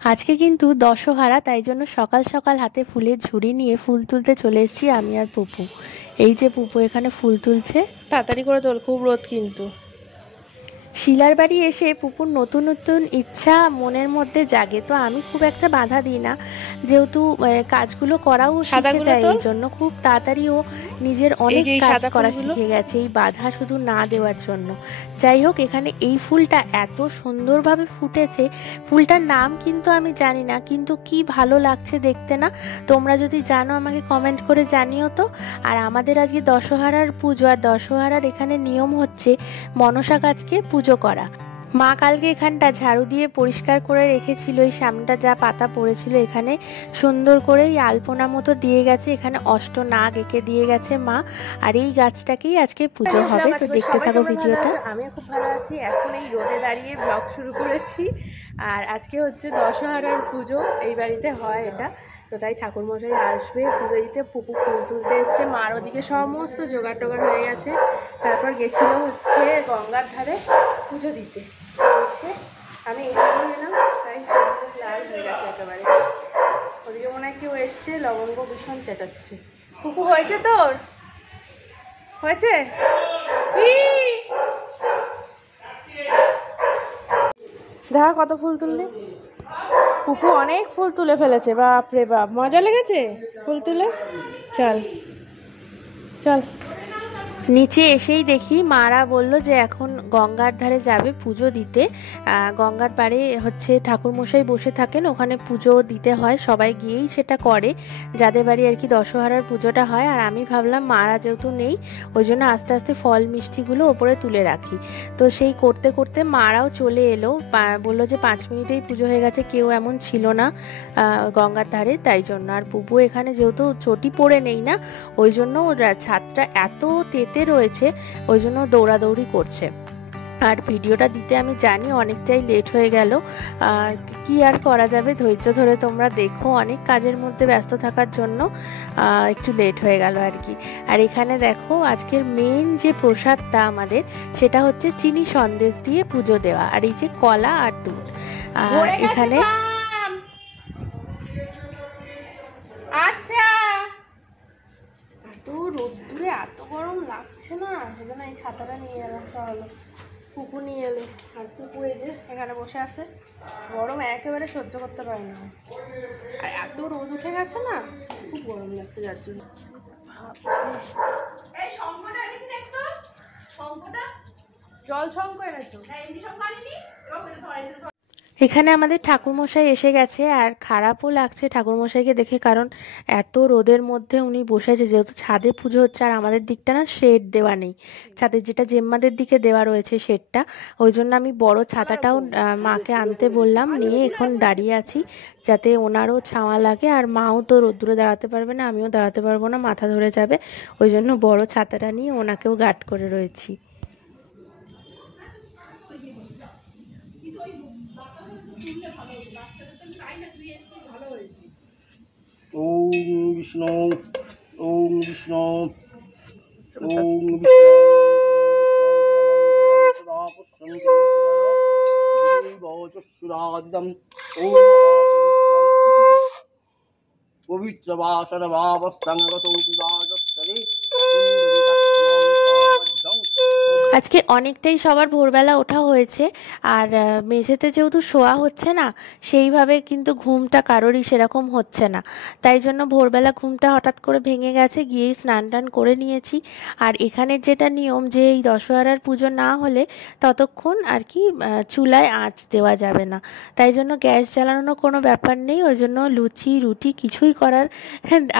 আজকে কিন্তু দশহারা, তাই জন্য সকাল সকাল হাতে ফুলের ঝুড়ি নিয়ে ফুল তুলতে চলে এসেছি আমি আর পুপু। এই যে পুপু এখানে ফুল তুলছে। তাড়াতাড়ি করে তোল, খুব রোদ কিন্তু। শিলার বাড়ি এসে পুপুর নতুন নতুন ইচ্ছা মনের মধ্যে জাগে, তো আমি খুব একটা বাধা দিই না, যেহেতু কাজগুলো করাও শিখে যায়, এই জন্য খুব তাড়াতাড়ি ও নিজের অনেক কাজ করা শিখে গেছে এই বাধা শুধু না দেওয়ার জন্য। যাই হোক, এখানে এই ফুলটা এত সুন্দরভাবে ফুটেছে, ফুলটার নাম কিন্তু আমি জানি না, কিন্তু কি ভালো লাগছে দেখতে না। তোমরা যদি জানো আমাকে কমেন্ট করে জানিও তো। আর আমাদের আজকে দশহারার পুজো, আর দশহারার এখানে নিয়ম হচ্ছে মনসা গাছকে পুজো করা। মা কালকে এখানটা ঝাড়ু দিয়ে পরিষ্কার করে রেখেছিল, এই সামনেটা যা পাতা পড়েছিল এখানে সুন্দর করে এই আলপনা মতো দিয়ে গেছে, এখানে অষ্টনাগ এঁকে দিয়ে গেছে মা। আর এই গাছটাকেই আজকে পুজো হবে, তো দেখতে থাকো ভিডিওটা। আমি খুব ভালো আছি। এখন এই রোদে দাঁড়িয়ে ব্লগ শুরু করেছি। আর আজকে হচ্ছে দশহারার পুজো, এই বাড়িতে হয় এটা, তো তাই ঠাকুরমশাই আসবে পুজো দিতে। পুপু ফুল তুলতে এসছে, মার ওদিকে সমস্ত জোগাড় টোগাড় হয়ে গেছে। তারপর গেছিলো হচ্ছে গঙ্গার ধারে পুজো দিতে, এসে আমি এখানে এলাম, তাই লাল হয়ে গেছে একেবারে। ওদিকে মনে হয় কেউ এসছে, লবঙ্গ ভীষণ চেঁচাচ্ছে। পুপু হয়েছে তোর? হয়েছে কি? দেখা কত ফুল তুললি। পুপু অনেক ফুল তুলে ফেলেছে, বাপ রে বাপ, মজা লেগেছে ফুল তুলে। চল চল। নিচে এসেই দেখি মারা বলল যে এখন গঙ্গার ধারে যাবে পুজো দিতে। গঙ্গার পাড়ে হচ্ছে ঠাকুরমশাই বসে থাকেন, ওখানে পুজো দিতে হয়, সবাই গিয়েই সেটা করে, যাদের বাড়ি আর কি দশহারার পুজোটা হয়। আর আমি ভাবলাম মারা যেহেতু নেই, ওই জন্য আস্তে আস্তে ফল মিষ্টিগুলো ওপরে তুলে রাখি। তো সেই করতে করতে মারাও চলে এলো, বললো যে 5 মিনিটেই পুজো হয়ে গেছে, কেউ এমন ছিল না গঙ্গার ধারে, তাই জন্য। আর পুপু এখানে যেহেতু চটি পরে নেই না, ওই জন্য ছাদটা এত তেতে রয়েছে, ওই জন্য দৌড়াদৌড়ি করছে। আর ভিডিওটা দিতে আমি জানি অনেকটাই লেট হয়ে গেল, কি আর করা যাবে, ধৈর্য ধরে তোমরা দেখো, অনেক কাজের মধ্যে ব্যস্ত থাকার জন্য একটু লেট হয়ে গেল আর কি। আর এখানে দেখো আজকের মেন যে প্রসাদটা আমাদের, সেটা হচ্ছে চিনি সন্দেশ দিয়ে পুজো দেওয়া, আর এই যে কলা আর দুধ এখানে। আচ্ছা, এত রোদ্দুরে এত গরম লাগছে না, সেজন্য এই ছাতাটা নিয়ে এলাম। তাহলে পুপু নিয়ে এলো, আর পুপু এই যে এখানে বসে আছে, গরম একেবারে সহ্য করতে পারে না। আর এত রোদ উঠে গেছে না, খুব গরম লাগছে যার জন্য। জল শঙ্খ এনেছো? এখানে আমাদের ঠাকুরমশাই এসে গেছে, আর খারাপও লাগছে ঠাকুরমশাইকে দেখে, কারণ এত রোদের মধ্যে উনি বসেছে, যেহেতু ছাদে পুজো হচ্ছে, আর আমাদের দিকটা না শেড দেওয়া নেই, ছাদের যেটা জেম্মাদের দিকে দেওয়া রয়েছে শেডটা, ওই জন্য আমি বড় ছাতাটাও মাকে আনতে বললাম, নিয়ে এখন দাঁড়িয়ে আছি যাতে ওনারও ছাওয়া লাগে। আর মাও তো রোদ্দুরে দাঁড়াতে পারবে না, আমিও দাঁড়াতে পারবো না, মাথা ধরে যাবে, ওই জন্য বড় ছাতাটা নিয়ে ওনাকেও গার্ড করে রয়েছি। ওম বিষ্ণু, ওম বিষ্ণু, ওম পবিত্র বাসর ভাবস্তং গতৌ বিবাজস্তরে। আজকে অনেকটাই সবার ভোরবেলা ওঠা হয়েছে, আর মেঝেতে যেহেতু শোয়া হচ্ছে না, সেইভাবে কিন্তু ঘুমটা কারোরই সেরকম হচ্ছে না, তাই জন্য ভোরবেলা ঘুমটা হঠাৎ করে ভেঙে গেছে, গিয়েই স্নান টান করে নিয়েছি। আর এখানের যেটা নিয়ম, যে এই দশহারার পুজো না হলে ততক্ষণ আর কি চুলায় আঁচ দেওয়া যাবে না, তাই জন্য গ্যাস জ্বালানোর কোনো ব্যাপার নেই, ওই জন্য লুচি রুটি কিছুই করার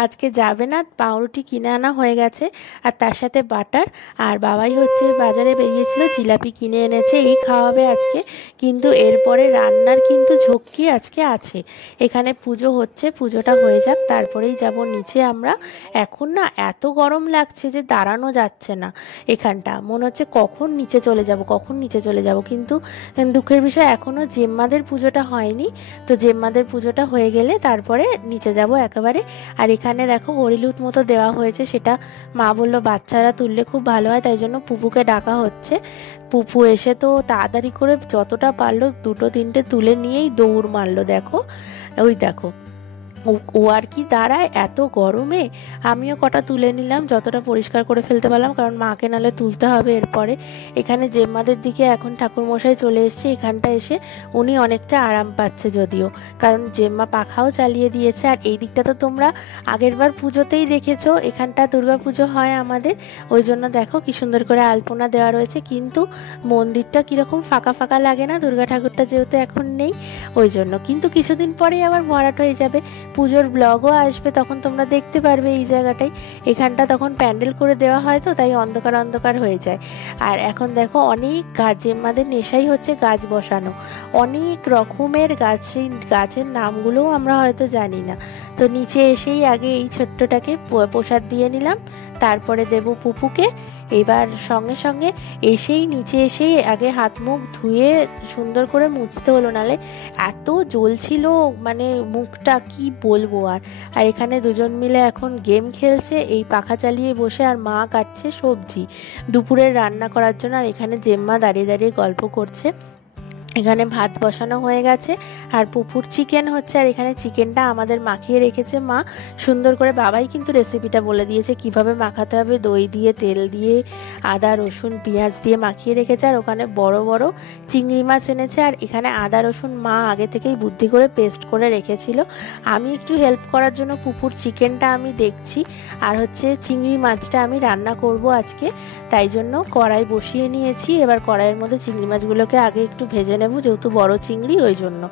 আজকে যাবে না। পাউরুটি কিনে আনা হয়ে গেছে, আর তার সাথে বাটার, আর বাবাই হচ্ছে বাজারে বেরিয়েছিল, জিলাপি কিনে এনেছে, এই খাওয়াবে আজকে। কিন্তু এরপরে রান্নার কিন্তু ঝক্কি আজকে আছে। এখানে পুজো হচ্ছে, পুজোটা হয়ে যাক, তারপরেই যাব নিচে আমরা। এখন না এত গরম লাগছে যে দাঁড়ানো যাচ্ছে না, এখানটা মনে হচ্ছে কখন নিচে চলে যাব, কখন নিচে চলে যাব। কিন্তু দুঃখের বিষয় এখনও জেম্মাদের পুজোটা হয়নি, তো জেম্মাদের পুজোটা হয়ে গেলে তারপরে নিচে যাব একেবারে। আর এখানে দেখো হরিলুট মতো দেওয়া হয়েছে, সেটা মা বললো বাচ্চারা তুললে খুব ভালো হয়, তাই জন্য পুপুকে ডাকা রাখা হচ্ছে। পুপু এসে তো তাড়াতাড়ি করে যতটা পারলো 2-3টে তুলে নিয়েই দৌড় মারলো। দেখো, ওই দেখো, ও আর কি দাঁড়ায় এত গরমে। আমিও কটা তুলে নিলাম, যতটা পরিষ্কার করে ফেলতে পারলাম, কারণ মাকে নালে তুলতে হবে এরপরে। এখানে জেম্মাদের দিকে এখন ঠাকুরমশাই চলে এসছে। এখানটা এসে উনি অনেকটা আরাম পাচ্ছে যদিও, কারণ জেম্মা পাখাও চালিয়ে দিয়েছে। আর এই দিকটা তো তোমরা আগেরবার পুজোতেই দেখেছো, এখানটা দুর্গা পুজো হয় আমাদের, ওই জন্য দেখো কি সুন্দর করে আলপনা দেওয়া রয়েছে। কিন্তু মন্দিরটা কীরকম ফাঁকা ফাঁকা লাগে না, দুর্গা ঠাকুরটা যেহেতু এখন নেই ওই জন্য। কিন্তু কিছুদিন পরেই আবার ভরাট হয়ে যাবে, পুজোর ব্লগও আসবে, তখন তোমরা দেখতে পারবে এই জায়গাটাই। এখানটা তখন প্যান্ডেল করে দেওয়া হয় তো, তাই অন্ধকার অন্ধকার হয়ে যায়। আর এখন দেখো অনেক গাছ, জেম্মাদের নেশাই হচ্ছে গাছ বসানো, অনেক রকমের গাছের নামগুলোও আমরা হয়তো জানি না। তো নিচে এসেই আগে এই ছোট্টটাকে প্রসাদ দিয়ে নিলাম, তারপরে দেব পুপুকে। এবার সঙ্গে সঙ্গে এসেই নিচে এসেই আগে হাত মুখ ধুয়ে সুন্দর করে মুছতে হলো, নালে এত জ্বলছিল মানে মুখটা, কি বলবো। আর এখানে দুজন মিলে এখন গেম খেলছে এই পাখা চালিয়ে বসে, আর মা কাটছে সবজি দুপুরের রান্না করার জন্য। আর এখানে জেম্মা দাঁড়িয়ে দাঁড়িয়ে গল্প করছে। এখানে ভাত বসানো হয়ে গেছে আর পুপুর চিকেন হচ্ছে। আর এখানে চিকেনটা আমাদের মাখিয়ে রেখেছে মা সুন্দর করে। বাবাই কিন্তু রেসিপিটা বলে দিয়েছে কিভাবে মাখাতে হবে, দই দিয়ে, তেল দিয়ে, আদা রসুন পেঁয়াজ দিয়ে মাখিয়ে রেখেছে। আর ওখানে বড় বড় চিংড়ি মাছ এনেছে। আর এখানে আদা রসুন মা আগে থেকেই বুদ্ধি করে পেস্ট করে রেখেছিল। আমি একটু হেল্প করার জন্য পুপুর চিকেনটা আমি দেখছি, আর হচ্ছে চিংড়ি মাছটা আমি রান্না করব আজকে, তাই জন্য কড়াই বসিয়ে নিয়েছি। এবার কড়াইয়ের মধ্যে চিংড়ি মাছগুলোকে আগে একটু ভেজে নেব, যেহেতু বড় চিংড়ি ওই জন্য।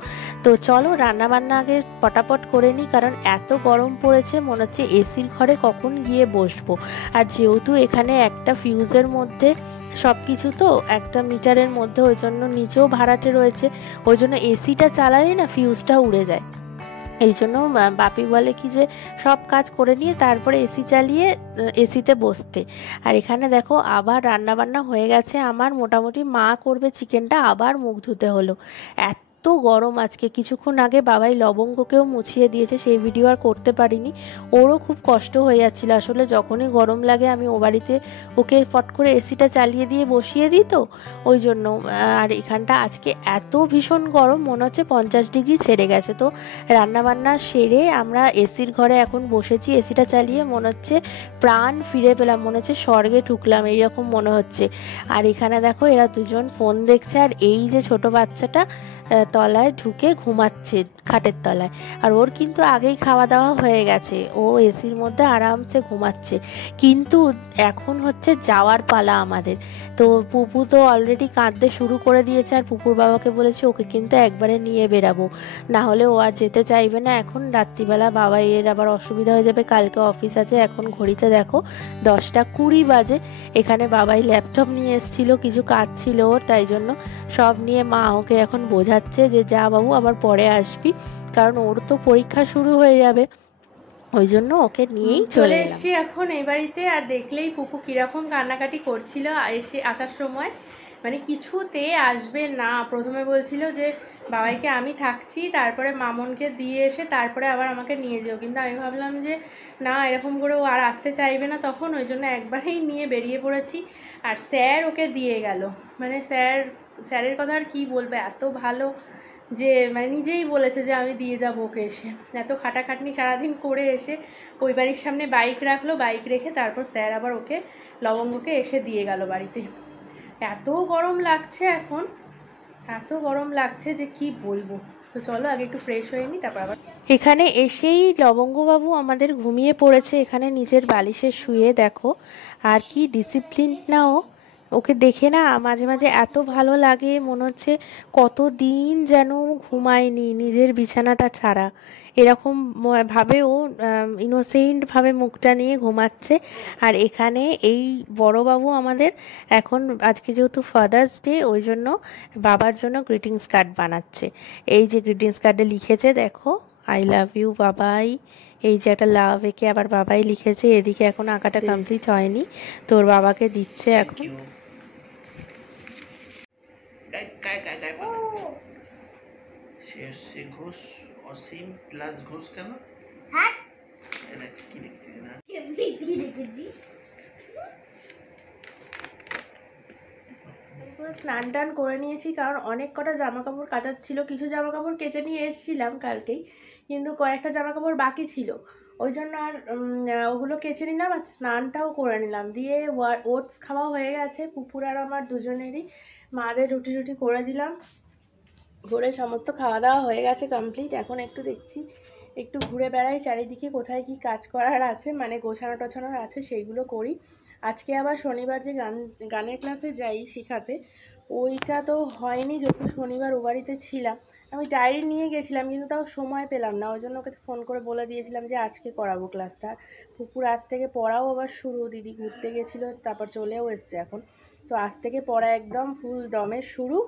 তো চলো রান্না বান্না আগে পটাপট করে নিই, কারণ এত গরম পড়েছে মনে হচ্ছে এসির ঘরে কখন গিয়ে বসবো। আর যেহেতু এখানে একটা ফিউজের মধ্যে সব কিছু, তো একটা মিটারের মধ্যে, ওই জন্য নিচেও ভাড়াটে রয়েছে, ওই জন্য এসিটা চালালে না ফিউজটা উড়ে যায়। এই জন্য বাপি বলে কি যে সব কাজ করে নিয়ে তারপরে এসি চালিয়ে এসিতে বসতে। আর এখানে দেখো আবার রান্না বান্না হয়ে গেছে আমার, মোটামুটি মা করবে চিকেনটা, আবার মুখ ধুতে হলো, এত গরম আজকে। কিছুক্ষণ আগে বাবাই লবঙ্গকেও মুছিয়ে দিয়েছে, সেই ভিডিও আর করতে পারিনি, ওরও খুব কষ্ট হয়ে যাচ্ছিল। আসলে যখনই গরম লাগে আমি ও বাড়িতে ওকে ফট করে এসিটা চালিয়ে দিয়ে বসিয়ে দিই, তো ওই জন্য। আর এখানটা আজকে এত ভীষণ গরম, মনে হচ্ছে 50 ডিগ্রি ছেড়ে গেছে। তো রান্নাবান্না সেরে আমরা এসির ঘরে এখন বসেছি, এসিটা চালিয়ে মনে হচ্ছে প্রাণ ফিরে পেলাম, মনে হচ্ছে স্বর্গে ঢুকলাম এইরকম মনে হচ্ছে। আর এখানে দেখো এরা দুজন ফোন দেখছে, আর এই যে ছোট বাচ্চাটা তলায় ঢুকে ঘুমাচ্ছে খাটের তলায়। আর ওর কিন্তু আগেই খাওয়া দাওয়া হয়ে গেছে, ও এসির মধ্যে আরামসে ঘুমাচ্ছে। কিন্তু এখন হচ্ছে যাওয়ার পালা আমাদের। তো পুপু তো অলরেডি কাঁদতে শুরু করে দিয়েছে, আর পুপুর বাবাকে বলেছে ওকে কিন্তু একবারে নিয়ে বেরাবো, না হলে ও আর যেতে চাইবে না। এখন রাত্রিবেলা বাবা এর আবার অসুবিধা হয়ে যাবে, কালকে অফিস আছে। এখন ঘড়িতে দেখো 10টা 20 বাজে। এখানে বাবাই ল্যাপটপ নিয়ে এসেছিল, কিছু কাজ ছিল ওর, তাই জন্য সব নিয়ে মা ওকে এখন বোঝাচ্ছে যে যা বাবু আবার পরে আসবি, কারণ ওর তো পরীক্ষা শুরু হয়ে যাবে, ওই জন্য ওকে নিয়েই চলে এসেছি এখন এই বাড়িতে। আর দেখলেই পুপু কিরকম কান্নাকাটি করছিল এসে আসার সময়, মানে কিছুতে আসবে না। প্রথমে বলছিল যে বাবাইকে আমি থাকছি, তারপরে মামনকে দিয়ে এসে তারপরে আবার আমাকে নিয়ে যেও, কিন্তু আমি ভাবলাম যে না, এরকম করে ও আর আসতে চাইবে না তখন, ওই জন্য একবারেই নিয়ে বেরিয়ে পড়েছি। আর স্যার ওকে দিয়ে গেল, মানে স্যারের কথা আর কী বলবে, এত ভালো যে মানে নিজেই বলেছে যে আমি দিয়ে যাবো ওকে। এসে এত খাটাখাটনি সারাদিন করে এসে ওই বাড়ির সামনে বাইক রাখলো, বাইক রেখে তারপর স্যার আবার ওকে লবঙ্গকে এসে দিয়ে গেল বাড়িতে। এত গরম লাগছে এখন, এত গরম লাগছে যে কি বলবো। তো চলো আগে একটু ফ্রেশ হয়ে নিই, তারপর আবার। এখানে এসেই লবঙ্গবাবু আমাদের ঘুমিয়ে পড়েছে এখানে নিজের বালিশে শুয়ে। দেখো আর কি ডিসিপ্লিন না ও, ওকে দেখে না মাঝে মাঝে এত ভালো লাগে, মনে হচ্ছে কতদিন যেন ঘুমায়নি নিজের বিছানাটা ছাড়া, এরকম ভাবে ও ইনোসেন্টভাবে মুখটা নিয়ে ঘুমাচ্ছে। আর এখানে এই বড়বাবু আমাদের এখন, আজকে যেহেতু ফাদার্স ডে, ওই জন্য বাবার জন্য গ্রিটিংস কার্ড বানাচ্ছে। এই যে গ্রিটিংস কার্ডে লিখেছে দেখো, আই লাভ ইউ বাবাই, এই যে একটা লাভ এঁকে আবার বাবাই লিখেছে। এদিকে এখন আঁকাটা কমপ্লিট হয়নি, তোর বাবাকে দিচ্ছে এখন। ঘোষ অসীম প্লাস ঘোষ কেন? কি লিখছি না পুরো স্নান টান করে নিয়েছি, কারণ অনেক কটা জামা কাপড় কাচার ছিল। কিছু জামা কাপড় কেচে নিয়ে এসেছিলাম কালকেই, কিন্তু কয়েকটা জামা কাপড় বাকি ছিল, ওই জন্য আর ওগুলো কেচে নিলাম আর স্নানটাও করে নিলাম। দিয়ে ওটস খাওয়া হয়ে গেছে পুপুর আর আমার দুজনেরই। মাদের রুটি রুটি করে দিলাম, করে সমস্ত খাওয়া দাওয়া হয়ে গেছে কমপ্লিট। এখন একটু দেখছি একটু ঘুরে বেড়াই চারিদিকে, কোথায় কি কাজ করার আছে, মানে গোছানো টোছানোর আছে সেইগুলো করি। আজকে আবার শনিবার যে গানের ক্লাসে যাই শেখাতে, ওইটা তো হয়নি, যেহেতু শনিবার ও বাড়িতে ছিলাম। আমি ডায়েরি নিয়ে গেছিলাম কিন্তু তাও সময় পেলাম না, ওই জন্য ওকে ফোন করে বলে দিয়েছিলাম যে আজকে করাবো ক্লাসটা। পুকুর আজ থেকে পড়াও আবার শুরু, দিদি ঘুরতে গেছিলো তারপর চলেও এসছে এখন, তো আজ থেকে পড়া একদম ফুল দমে শুরু।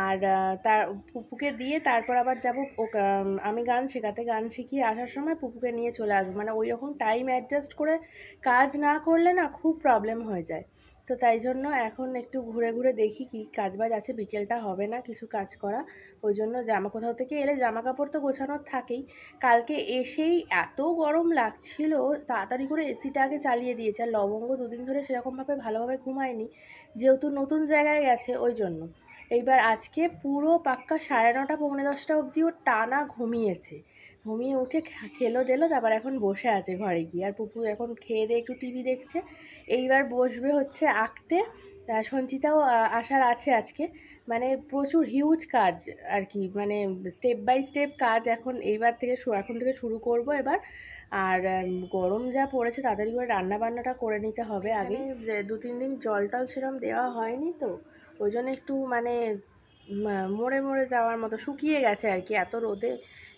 আর তার পুপুকে দিয়ে তারপর আবার যাবো আমি গান শেখাতে, গান শিখিয়ে আসার সময় পুপুকে নিয়ে চলে আসবো। মানে ওই রকম টাইম অ্যাডজাস্ট করে কাজ না করলে না খুব প্রবলেম হয়ে যায়। তো তাই জন্য এখন একটু ঘুরে ঘুরে দেখি কি কাজবাজ আছে, বিকেলটা হবে না কিছু কাজ করা, ওই জন্য কোথাও থেকে এলে জামা কাপড় তো গোছানোর থাকেই। কালকে এসেই এত গরম লাগছিল, তাড়াতাড়ি করে এসিটা আগে চালিয়ে দিয়েছে। আর লবঙ্গ দুদিন ধরে সেরকমভাবে ভালোভাবে ঘুমায়নি, যেহেতু নতুন জায়গায় গেছে ওই জন্য। এইবার আজকে পুরো পাক্কা 9:30 পৌনে 10টা অবধিও টানা ঘুমিয়েছে, ঘুমিয়ে উঠে খেলো দিলো, তারপর এখন বসে আছে ঘরে গিয়ে। আর পুপু এখন খেয়ে দিয়ে একটু টিভি দেখছে। এইবার বসবে হচ্ছে আঁকতে। সঞ্চিতাও আসার আছে আজকে, মানে প্রচুর হিউজ কাজ আর কি, মানে স্টেপ বাই স্টেপ কাজ এখন এখন থেকে শুরু করব এবার। আর গরম যা পড়েছে তাড়াতাড়ি করে রান্না বান্নাটা করে নিতে হবে আগে। 2-3 দিন জল টল সেরকম দেওয়া হয়নি, তো ওই জন্য একটু মানে মরে মরে যাওয়ার মতো শুকিয়ে গেছে আর কি এত রোদে।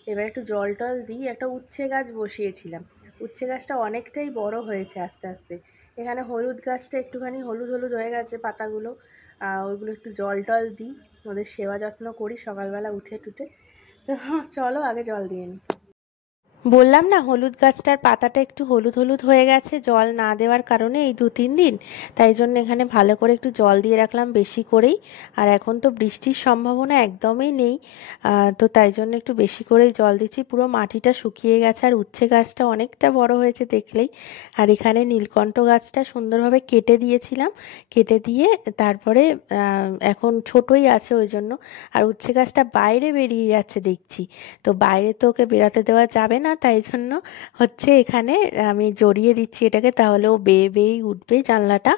এবার একটু জল টল দিই। একটা উচ্ছে গাছ বসিয়েছিলাম, উচ্ছে গাছটা অনেকটাই বড় হয়েছে আস্তে আস্তে। এখানে হলুদ গাছটা একটুখানি হলুদ হলুদ হয়ে গেছে পাতাগুলো, ওইগুলো একটু জল টল দিই, ওদের সেবা যত্ন করি সকালবেলা উঠে টুটে। তো চলো আগে জল দিয়ে নিই। বললাম না হলুদ গাছটার পাতাটা একটু হলুদ হলুদ হয়ে গেছে জল না দেওয়ার কারণে এই 2-3 দিন, তাই জন্য এখানে ভালো করে একটু জল দিয়ে রাখলাম বেশি করেই। আর এখন তো বৃষ্টির সম্ভাবনা একদমই নেই, তো তাই জন্য একটু বেশি করেই জল দিচ্ছি। পুরো মাটিটা শুকিয়ে গেছে আর উচ্ছে গাছটা অনেকটা বড় হয়েছে দেখলেই। আর এখানে নীলকণ্ঠ গাছটা সুন্দরভাবে কেটে দিয়েছিলাম, কেটে দিয়ে তারপরে এখন ছোটই আছে ওই জন্য। আর উচ্ছে গাছটা বাইরে বেরিয়ে যাচ্ছে দেখছি, তো বাইরে তো ওকে বেরাতে দেওয়া যাবে না, তাই জন্য হচ্ছে এখানে আমি জড়িয়ে দিচ্ছি এটাকে, তাহলে ও বেয়ে বেয়েই উঠবে জানলাটা।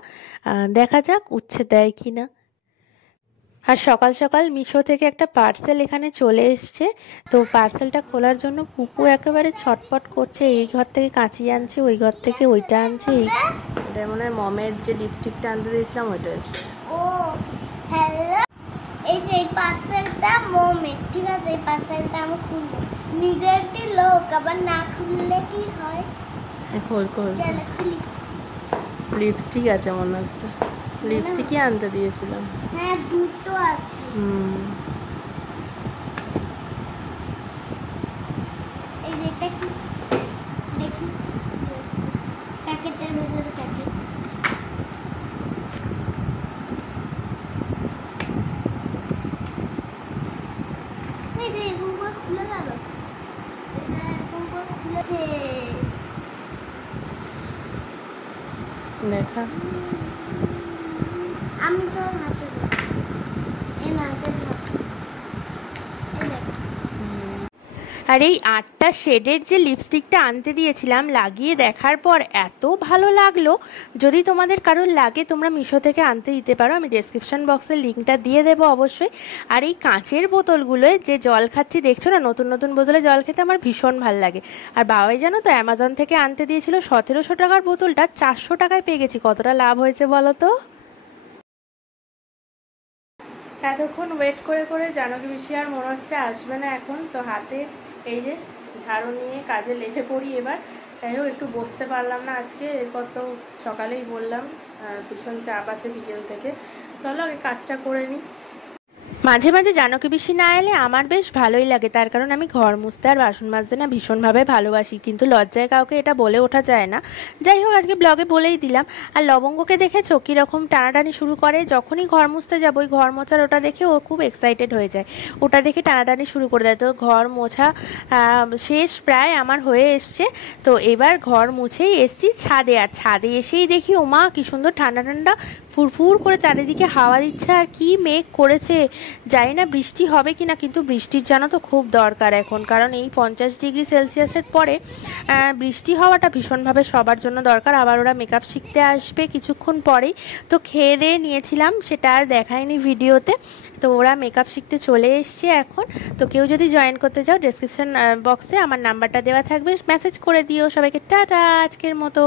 দেখা যাক উচ্ছে দেয় কি না। আর সকাল সকাল মিশো থেকে একটা পার্সেল এখানে চলে এসছে, তো পার্সেলটা খোলার জন্য পুপু একেবারে ছটপট করছে। এই ঘর থেকে কাঁচি আনছে, ওই ঘর থেকে ওইটা আনছে। এটা মনে হয় মমের যে লিপস্টিকটা আনতে দিয়েছিলাম ওইটা এসছে। ও হ্যালো, এই যে এই পার্সেলটা মমের, ঠিক আছে? এই পার্সেলটা আমি খুলবো, নিজেরটি লোক আবার না খুললে কি হয়? খোল খোল। চলো খুলি। লিপস্টিক আছে মনে হচ্ছে, লিপস্টিকই আনতে দিয়েছিলাম। হ্যাঁ দুটো আছে। এই যে এটা কি দেখি, প্যাকেটের ভিতরে প্যাকেট। এই যে এরকম করে খুলে গেল, এটা এরকম করে খুলেছে। দেখা আমি তো হাতে এই না হাতে এই দেখ। আর এই 8টা শেডের যে লিপস্টিকটা আনতে দিয়েছিলাম লাগিয়ে দেখার পর এত ভালো লাগলো। যদি তোমাদের কারোর লাগে তোমরা মিশো থেকে আনতে দিতে পারো, আমি ডেসক্রিপশন বক্সে লিঙ্কটা দিয়ে দেবো অবশ্যই। আর এই কাঁচের বোতলগুলোয় যে জল খাচ্ছি দেখছো না, নতুন নতুন বোতলে জল খেতে আমার ভীষণ ভালো লাগে। আর বাবাই জানো তো অ্যামাজন থেকে আনতে দিয়েছিল 1700 টাকার বোতলটা 400 টাকায় পেয়ে গেছি। কতটা লাভ হয়েছে বলো তো। এতক্ষণ ওয়েট করে করে জানকী পিসি আর মনে হচ্ছে আসবে না এখন, তো হাতে এই যে ঝাড়ু নিয়ে কাজে লেগে পড়ি এবার। যাই হোক একটু বসতে পারলাম না আজকে, এরপর তো সকালেই বললাম ভীষণ চাপ আছে বিকেল থেকে। চলো আগে কাজটা করে নিই। মাঝে মাঝে জানকী পিসি না এলে আমার বেশ ভালোই লাগে, তার কারণ আমি ঘর মুছতে আর বাসন মাজতে না ভীষণভাবে ভালোবাসি, কিন্তু লজ্জায় কাউকে এটা বলে ওঠা যায় না। যাই হোক আজকে ব্লগে বলেই দিলাম। আর লবঙ্গকে দেখেছো কীরকম টানাটানি শুরু করে, যখনই ঘর মুছতে যাবো ওই ঘর মোছার ওটা দেখে ও খুব এক্সাইটেড হয়ে যায়, ওটা দেখে টানাটানি শুরু করে দেয়। তো ঘর মোছা শেষ প্রায় আমার হয়ে এসছে, তো এবার ঘর মুছেই এসছি ছাদে। আর ছাদে এসেই দেখি ওমা কী সুন্দর ঠান্ডা ঠান্ডা ফুরফুর করে চারিদিকে হাওয়া দিচ্ছে আর কি মেঘ করেছে। জানি না বৃষ্টি হবে কি না, কিন্তু বৃষ্টির জানো তো খুব দরকার এখন, কারণ এই 50 ডিগ্রি সেলসিয়াসের পরে বৃষ্টি হওয়াটা ভীষণভাবে সবার জন্য দরকার। আবার ওরা মেকআপ শিখতে আসবে কিছুক্ষণ পরেই, তো খেয়ে দিয়ে নিয়েছিলাম, সেটা আর দেখায়নি ভিডিওতে। তো ওরা মেকআপ শিখতে চলে এসছে এখন। তো কেউ যদি জয়েন করতে চাও, ডেসক্রিপশন বক্সে আমার নাম্বারটা দেওয়া থাকবে, মেসেজ করে দিও। সবাইকে টাটা আজকের মতো।